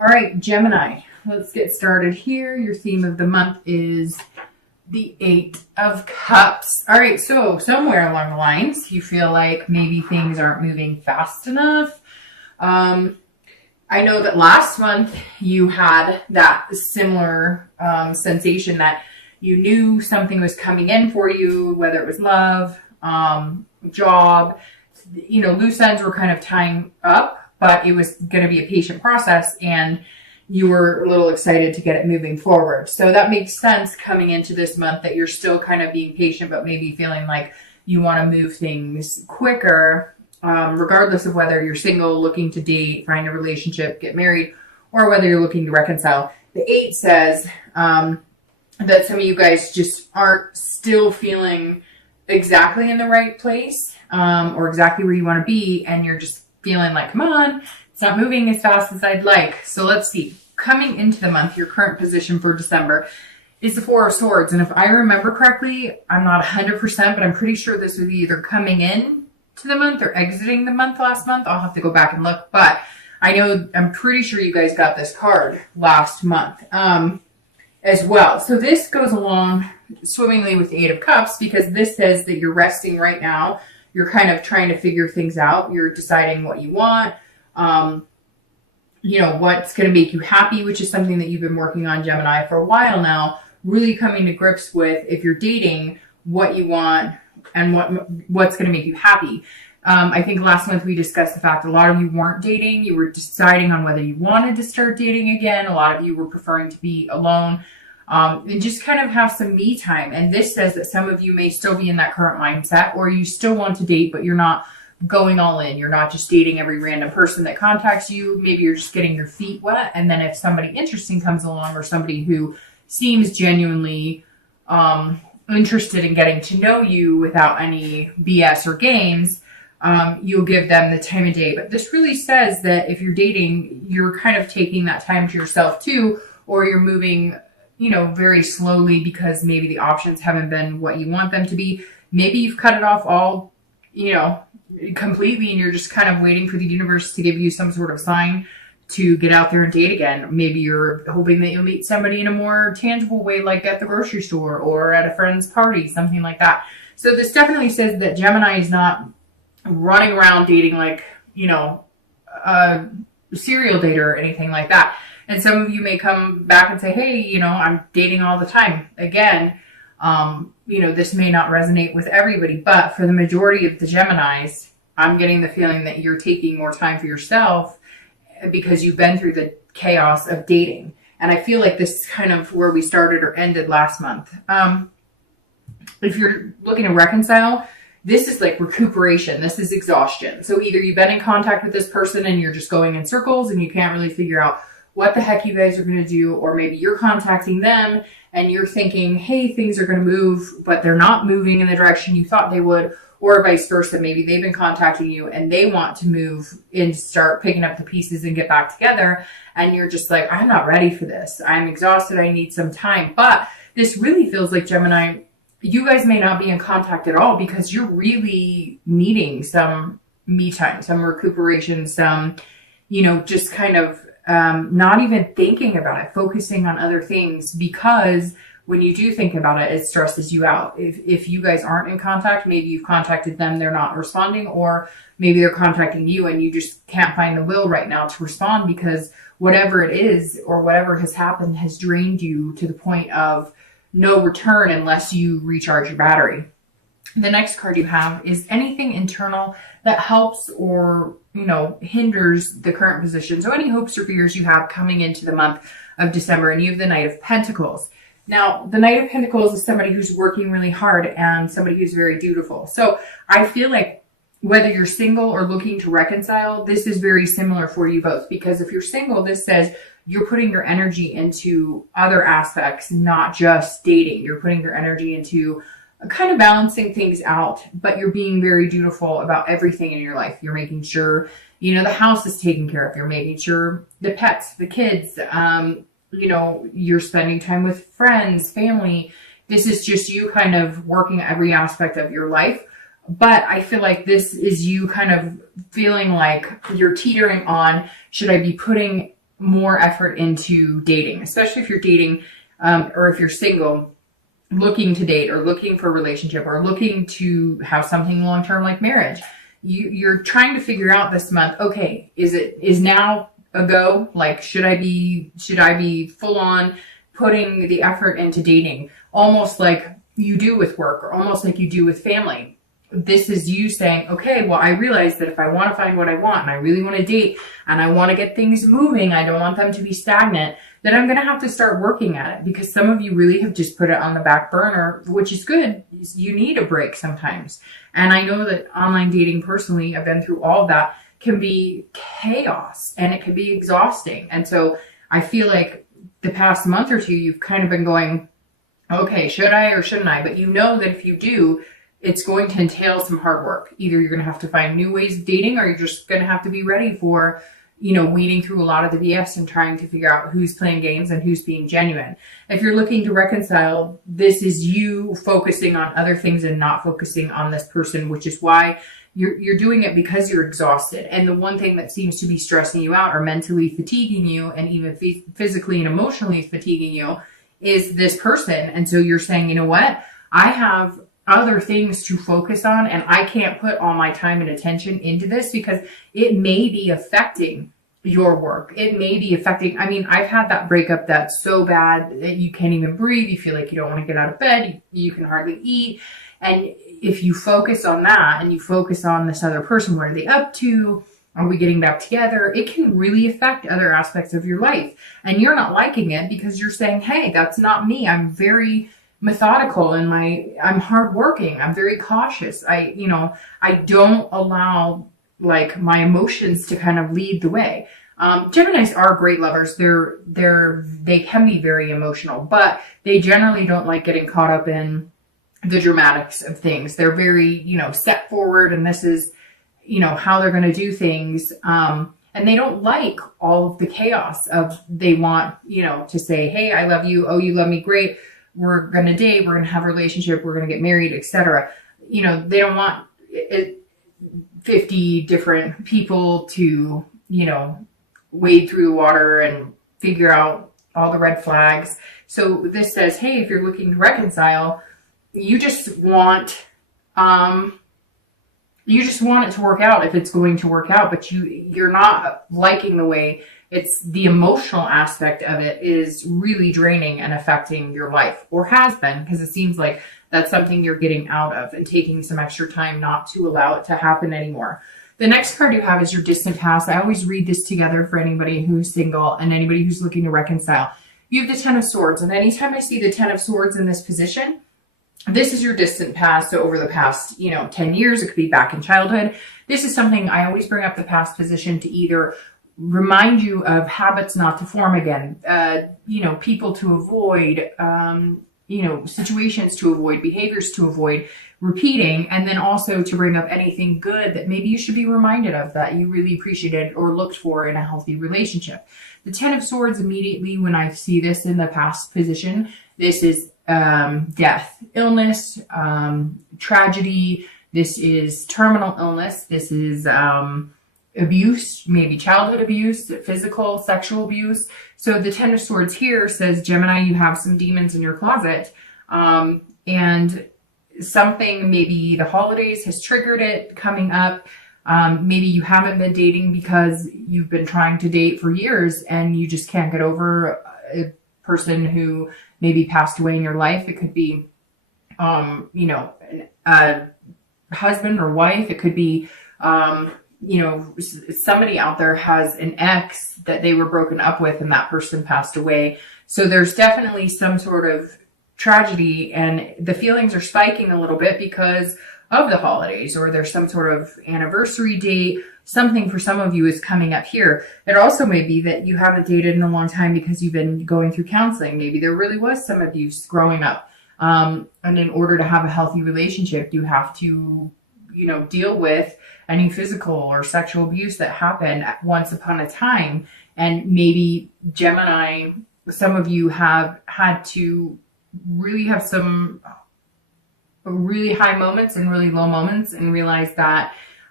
All right, Gemini, let's get started here. Your theme of the month is the Eight of Cups. All right, so somewhere along the lines, you feel like maybe things aren't moving fast enough. I know that last month you had that similar sensation that you knew something was coming in for you, whether it was love, job, loose ends were kind of tying up, but it was going to be a patient process and you were a little excited to get it moving forward. So that makes sense coming into this month that you're still kind of being patient, but maybe feeling like you want to move things quicker, regardless of whether you're single, looking to date, find a relationship, get married, or whether you're looking to reconcile. The 8 says that some of you guys just aren't still feeling exactly in the right place or exactly where you want to be, and you're just feeling like, come on, it's not moving as fast as I'd like. So let's see. Coming into the month, your current position for December is the 4 of Swords. And if I remember correctly, I'm not 100%, but I'm pretty sure this was either coming in to the month or exiting the month last month. I'll have to go back and look. But I'm pretty sure you guys got this card last month as well. So this goes along swimmingly with the 8 of Cups because this says that you're resting right now. You're kind of trying to figure things out. You're deciding what you want. What's going to make you happy, which is something that you've been working on, Gemini, for a while now, really coming to grips with, if you're dating, what you want and what's going to make you happy. I think last month we discussed the fact a lot of you weren't dating. You were deciding on whether you wanted to start dating again. A lot of you were preferring to be alone and just kind of have some me time. And this says that some of you may still be in that current mindset, or you still want to date, but you're not going all in. You're not just dating every random person that contacts you. Maybe you're just getting your feet wet. And then if somebody interesting comes along, or somebody who seems genuinely interested in getting to know you without any BS or games, you'll give them the time of day. But this really says that if you're dating, you're kind of taking that time to yourself too, or you're moving, very slowly because maybe the options haven't been what you want them to be. Maybe you've cut it off all, completely, and you're just kind of waiting for the universe to give you some sort of sign to get out there and date again. Maybe you're hoping that you'll meet somebody in a more tangible way, like at the grocery store or at a friend's party, something like that. So this definitely says that Gemini is not running around dating like, a serial dater or anything like that. And some of you may come back and say, hey, I'm dating all the time. Again, this may not resonate with everybody, but for the majority of the Geminis, I'm getting the feeling that you're taking more time for yourself because you've been through the chaos of dating. And I feel like this is kind of where we started or ended last month. If you're looking to reconcile, this is like recuperation. This is exhaustion. So either you've been in contact with this person and you're just going in circles and you can't really figure out what the heck you guys are going to do, or maybe you're contacting them and you're thinking, hey, things are going to move, but they're not moving in the direction you thought they would, or vice versa. Maybe they've been contacting you and they want to move and start picking up the pieces and get back together. And you're just like, I'm not ready for this. I'm exhausted. I need some time. But this really feels like, Gemini, you guys may not be in contact at all because you're really needing some me time, some recuperation, some, just kind of not even thinking about it, focusing on other things, because when you do think about it, it stresses you out. If you guys aren't in contact, maybe you've contacted them, they're not responding, or maybe they're contacting you and you just can't find the will right now to respond because whatever it is or whatever has happened has drained you to the point of no return unless you recharge your battery. The next card you have is anything internal that helps or, hinders the current position. So any hopes or fears you have coming into the month of December, and you have the Knight of Pentacles. Now, the Knight of Pentacles is somebody who's working really hard and somebody who's very dutiful. So I feel like whether you're single or looking to reconcile, this is very similar for you both, because if you're single, this says you're putting your energy into other aspects, not just dating. You're putting your energy into kind of balancing things out, but you're being very dutiful about everything in your life. You're making sure, the house is taken care of. You're making sure the pets, the kids, you're spending time with friends, family. This is just you kind of working every aspect of your life. But I feel like this is you kind of feeling like you're teetering on, should I be putting more effort into dating, especially if you're dating or if you're single, looking to date or looking for a relationship or looking to have something long-term like marriage. You're trying to figure out this month, okay, is now a go? Like, should I be full on putting the effort into dating, almost like you do with work or almost like you do with family? This is you saying, okay, well, I realize that if I want to find what I want and I really want to date and I want to get things moving, I don't want them to be stagnant, then I'm going to have to start working at it, because some of you really have just put it on the back burner, which is good. You need a break sometimes. And I know that online dating, personally, I've been through all of that, can be chaos and it can be exhausting. And so I feel like the past month or two, you've kind of been going, okay, should I or shouldn't I? But you know that if you do, it's going to entail some hard work. Either you're going to have to find new ways of dating, or you're just going to have to be ready for, weeding through a lot of the BS and trying to figure out who's playing games and who's being genuine. If you're looking to reconcile, this is you focusing on other things and not focusing on this person, which is why you're doing it, because you're exhausted. And the one thing that seems to be stressing you out or mentally fatiguing you and even physically and emotionally fatiguing you is this person. And so you're saying, you know what? I have other things to focus on, and I can't put all my time and attention into this because it may be affecting your work. It may be affecting, I've had that breakup that's so bad that you can't even breathe. You feel like you don't want to get out of bed. You can hardly eat. And if you focus on that and you focus on this other person, what are they up to? Are we getting back together? It can really affect other aspects of your life. And you're not liking it because you're saying, hey, that's not me. I'm very methodical and I'm hardworking. I'm very cautious. I don't allow my emotions to kind of lead the way. Geminis are great lovers. They can be very emotional, but they generally don't like getting caught up in the dramatics of things. They're very, set forward, and this is, how they're going to do things. And they don't like all of the chaos of, they want, to say, hey, I love you. Oh, you love me. Great. We're going to date. We're going to have a relationship. We're going to get married, etc. They don't want 50 different people to, wade through the water and figure out all the red flags. So this says, hey, if you're looking to reconcile, you just want it to work out if it's going to work out, but you're not liking the way it's the emotional aspect of it is really draining and affecting your life, or has been, because it seems like that's something you're getting out of and taking some extra time not to allow it to happen anymore. The next card you have is your distant past. I always read this together for anybody who's single and anybody who's looking to reconcile. You have the Ten of Swords, and anytime I see the Ten of Swords in this position, this is your distant past. So over the past, 10 years, it could be back in childhood. This is something I always bring up, the past position, to either remind you of habits not to form again, people to avoid, situations to avoid, behaviors to avoid repeating, and then also to bring up anything good that maybe you should be reminded of that you really appreciated or looked for in a healthy relationship. The Ten of Swords, immediately when I see this in the past position, this is death, illness, tragedy. This is terminal illness. This is abuse, maybe childhood abuse, physical, sexual abuse. So the Ten of Swords here says, Gemini, you have some demons in your closet, and something, maybe the holidays has triggered it coming up. Maybe you haven't been dating because you've been trying to date for years and you just can't get over a person who maybe passed away in your life. It could be, a husband or wife. It could be, somebody out there has an ex that they were broken up with and that person passed away. So there's definitely some sort of tragedy, and the feelings are spiking a little bit because of the holidays, or there's some sort of anniversary date. Something for some of you is coming up here. It also may be that you haven't dated in a long time because you've been going through counseling. Maybe there really was some abuse growing up. And in order to have a healthy relationship, you have to, deal with any physical or sexual abuse that happened once upon a time. And maybe Gemini, some of you have had to really have some really high moments and really low moments and realize that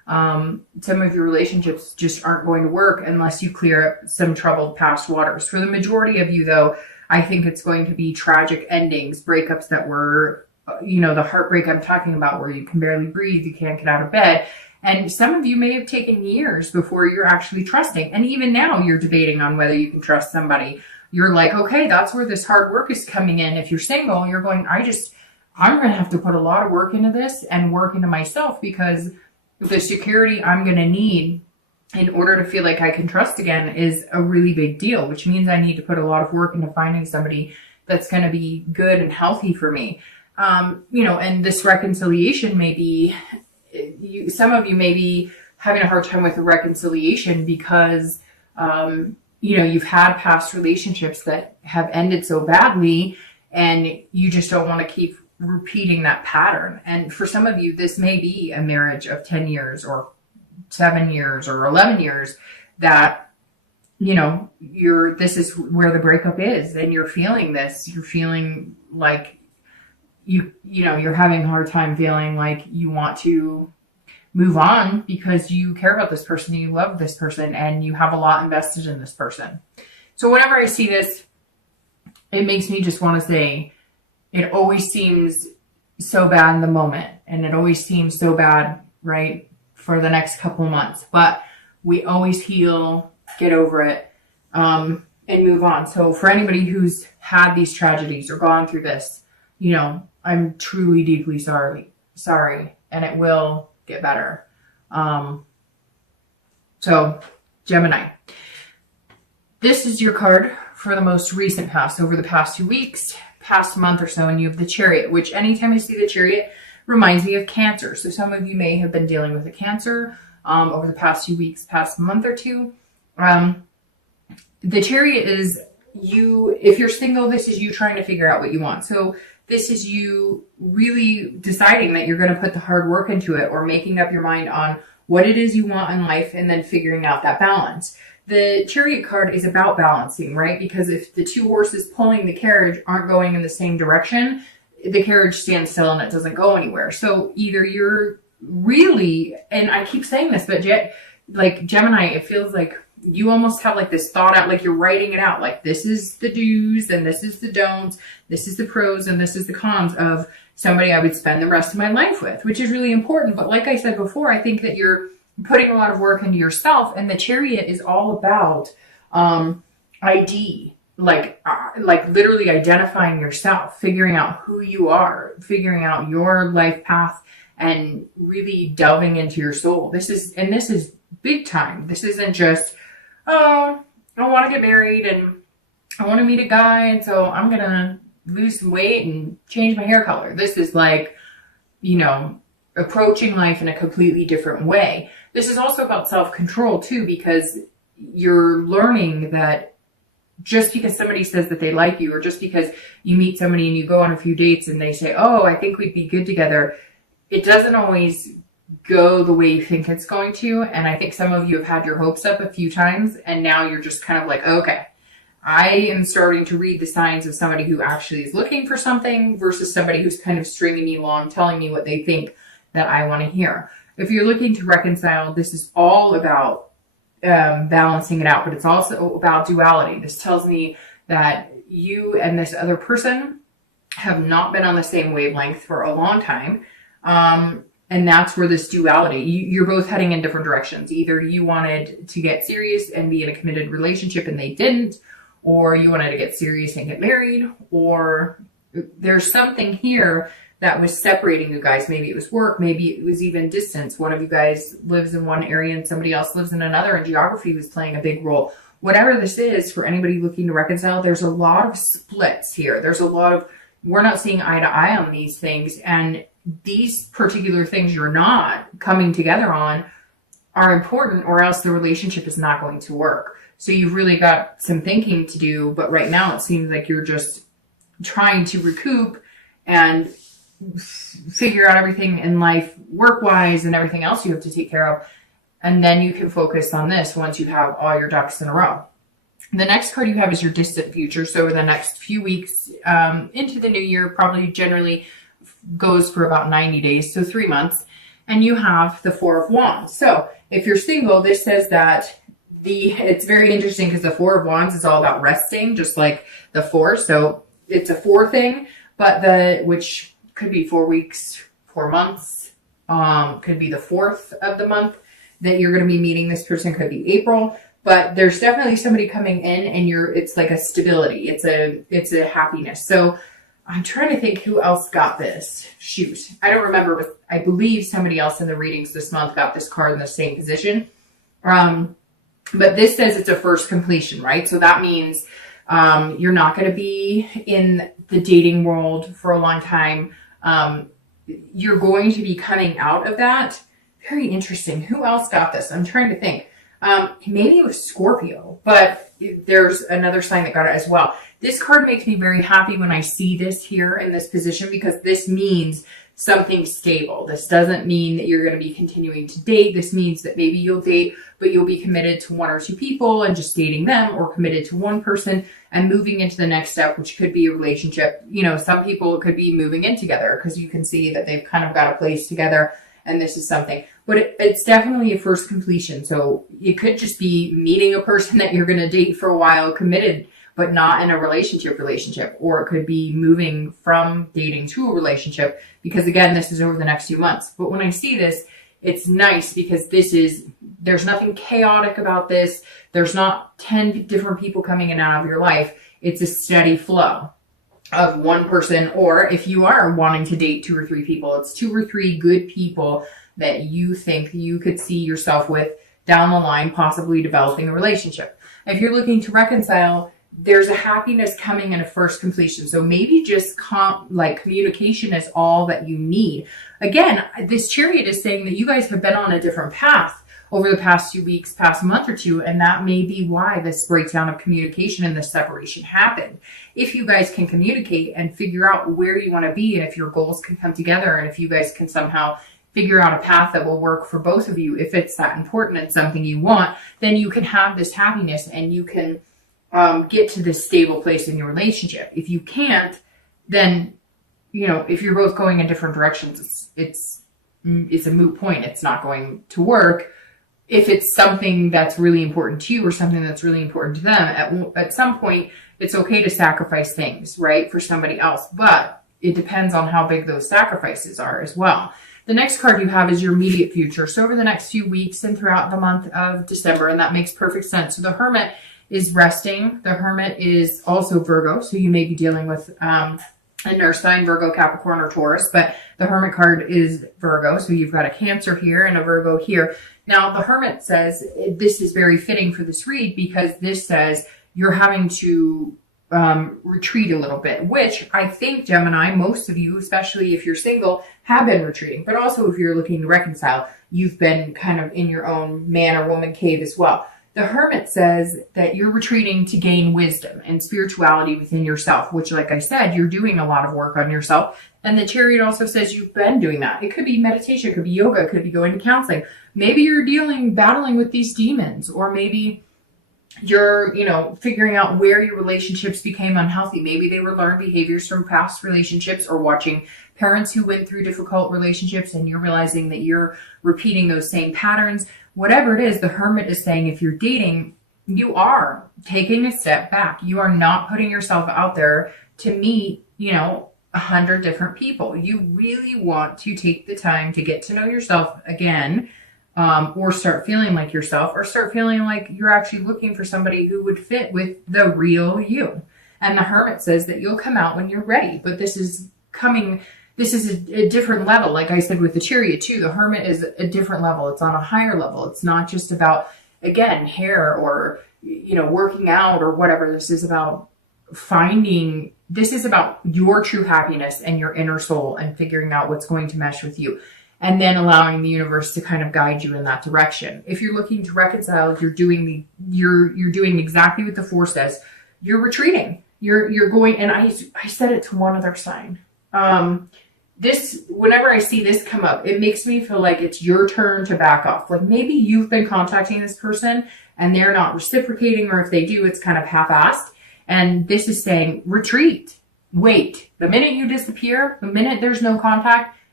Some of your relationships just aren't going to work unless you clear up some troubled past waters. For the majority of you, though, I think it's going to be tragic endings, breakups that were, the heartbreak I'm talking about, where you can barely breathe, you can't get out of bed. And some of you may have taken years before you're actually trusting. And even now you're debating on whether you can trust somebody. You're like, okay, that's where this hard work is coming in. If you're single, you're going, I'm going to have to put a lot of work into this and work into myself, because the security I'm going to need in order to feel like I can trust again is a really big deal, which means I need to put a lot of work into finding somebody that's going to be good and healthy for me. And this reconciliation may be, some of you may be having a hard time with the reconciliation because, you've had past relationships that have ended so badly, and you just don't want to keep repeating that pattern. And for some of you, this may be a marriage of 10 years or 7 years or 11 years that, this is where the breakup is, and you're feeling this. You're feeling like you're having a hard time feeling like you want to move on because you care about this person, you love this person, and you have a lot invested in this person. So whenever I see this, it makes me just want to say, it always seems so bad in the moment, and it always seems so bad, right, for the next couple of months. But we always heal, get over it, and move on. So for anybody who's had these tragedies or gone through this, I'm truly deeply sorry, and it will get better. So Gemini, this is your card for the most recent past, over the past 2 weeks, past month or so, and you have the Chariot, which anytime I see the Chariot reminds me of Cancer. So some of you may have been dealing with a Cancer over the past few weeks, past month or two. The Chariot is you, if you're single, this is you trying to figure out what you want. So this is you really deciding that you're going to put the hard work into it, or making up your mind on what it is you want in life, and then figuring out that balance. The Chariot card is about balancing, right? Because if the two horses pulling the carriage aren't going in the same direction, the carriage stands still and it doesn't go anywhere. So either you're really, and I keep saying this, but like Gemini, it feels like you almost have like this thought out, like you're writing it out, like this is the do's and this is the don'ts, this is the pros and this is the cons of somebody I would spend the rest of my life with, which is really important. But like I said before, I think that you're putting a lot of work into yourself, and the Chariot is all about ID, like literally identifying yourself, figuring out who you are, figuring out your life path, and really delving into your soul. This is big time. This isn't just, oh, I want to get married and I want to meet a guy, and so I'm going to lose some weight and change my hair color. This is like, approaching life in a completely different way. This is also about self-control too, because you're learning that just because somebody says that they like you, or just because you meet somebody and you go on a few dates and they say, oh, I think we'd be good together, it doesn't always go the way you think it's going to. And I think some of you have had your hopes up a few times, and now you're just kind of like, okay, I am starting to read the signs of somebody who actually is looking for something versus somebody who's kind of stringing me along, telling me what they think that I want to hear. If you're looking to reconcile, this is all about balancing it out, but it's also about duality. This tells me that you and this other person have not been on the same wavelength for a long time. And that's where this duality, you're both heading in different directions. Either you wanted to get serious and be in a committed relationship and they didn't, or you wanted to get serious and get married, or there's something here that was separating you guys. Maybe it was work, maybe it was even distance. One of you guys lives in one area and somebody else lives in another, and geography was playing a big role. Whatever this is, for anybody looking to reconcile, there's a lot of splits here. There's a lot of, we're not seeing eye to eye on these things, and these particular things you're not coming together on are important, or else the relationship is not going to work. So you've really got some thinking to do, but right now it seems like you're just trying to recoup and figure out everything in life work-wise and everything else you have to take care of. And then you can focus on this once you have all your ducks in a row. The next card you have is your distant future. So the next few weeks into the new year, probably generally goes for about 90 days, so 3 months. and you have the Four of Wands. So if you're single, this says that it's very interesting because the Four of Wands is all about resting, just like the Four. So it's a 4 thing, but which could be 4 weeks, 4 months, could be the 4th of the month that you're going to be meeting this person, could be April. But there's definitely somebody coming in, and it's like a stability. It's a happiness. So I'm trying to think who else got this. Shoot. I don't remember, but I believe somebody else in the readings this month got this card in the same position. But this says it's a first completion, right? So that means you're not going to be in the dating world for a long time. You're going to be coming out of that. Very interesting. Who else got this? I'm trying to think. Maybe it was Scorpio, but there's another sign that got it as well. This card makes me very happy when I see this here in this position, because this means something stable. This doesn't mean that you're going to be continuing to date. This means that maybe you'll date, but you'll be committed to 1 or 2 people and just dating them, or committed to one person and moving into the next step, which could be a relationship. You know, some people could be moving in together because you can see that they've kind of got a place together, and this is something. But it's definitely a first completion. So it could just be meeting a person that you're going to date for a while, committed, but not in a relationship. Or it could be moving from dating to a relationship, because again, this is over the next few months. But when I see this, it's nice because there's nothing chaotic about this. There's not 10 different people coming in and out of your life. It's a steady flow of one person. Or if you are wanting to date 2 or 3 people, it's 2 or 3 good people that you think you could see yourself with down the line, possibly developing a relationship. If you're looking to reconcile, there's a happiness coming in a first completion. So maybe just communication is all that you need. Again, this Chariot is saying that you guys have been on a different path over the past few weeks, past month or two, and that may be why this breakdown of communication and this separation happened. If you guys can communicate and figure out where you want to be, and if your goals can come together, and if you guys can somehow figure out a path that will work for both of you, if it's that important and something you want, then you can have this happiness and you can get to this stable place in your relationship. If you can't, then, you know, if you're both going in different directions, it's a moot point. It's not going to work. If it's something that's really important to you or something that's really important to them, at some point, it's okay to sacrifice things, right, for somebody else. But it depends on how big those sacrifices are as well. The next card you have is your immediate future. So over the next few weeks and throughout the month of December, and that makes perfect sense. So the Hermit is resting. The Hermit is also Virgo. So you may be dealing with a nurse sign, Virgo, Capricorn, or Taurus, but the Hermit card is Virgo. So you've got a Cancer here and a Virgo here. Now the Hermit says this is very fitting for this read, because this says you're having to retreat a little bit, which I think, Gemini, most of you, especially if you're single, have been retreating. But also if you're looking to reconcile, you've been kind of in your own man or woman cave as well. The Hermit says that you're retreating to gain wisdom and spirituality within yourself, which, like I said, you're doing a lot of work on yourself. And the Chariot also says you've been doing that. It could be meditation, it could be yoga, it could be going to counseling. Maybe you're battling with these demons, or maybe you're, figuring out where your relationships became unhealthy. Maybe they were learned behaviors from past relationships, or watching parents who went through difficult relationships, and you're realizing that you're repeating those same patterns. Whatever it is, the Hermit is saying if you're dating, you are taking a step back. You are not putting yourself out there to meet, 100 different people. You really want to take the time to get to know yourself again, or start feeling like yourself, or start feeling like you're actually looking for somebody who would fit with the real you. And the Hermit says that you'll come out when you're ready, but this is a different level. Like I said with the Chariot too, the Hermit is a different level. It's on a higher level. It's not just about, again, hair or, working out or whatever. This is about your true happiness and your inner soul, and figuring out what's going to mesh with you, and then allowing the universe to kind of guide you in that direction. If you're looking to reconcile, you're doing exactly what the 4 says. You're retreating. You're going, and I said it to one other sign. Whenever I see this come up, it makes me feel like it's your turn to back off. Like maybe you've been contacting this person and they're not reciprocating, or if they do, it's kind of half-assed. And this is saying, retreat, wait. The minute you disappear, the minute there's no contact,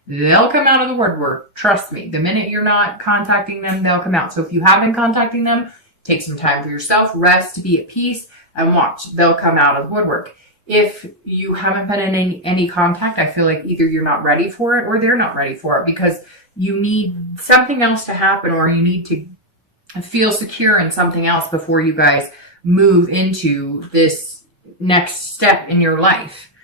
they'll come out of the woodwork. Trust me. The minute you're not contacting them, they'll come out. So if you have been contacting them, take some time for yourself, rest, be at peace, and watch. They'll come out of the woodwork. If you haven't been in any contact, I feel like either you're not ready for it or they're not ready for it, because you need something else to happen, or you need to feel secure in something else before you guys move into this next step in your life.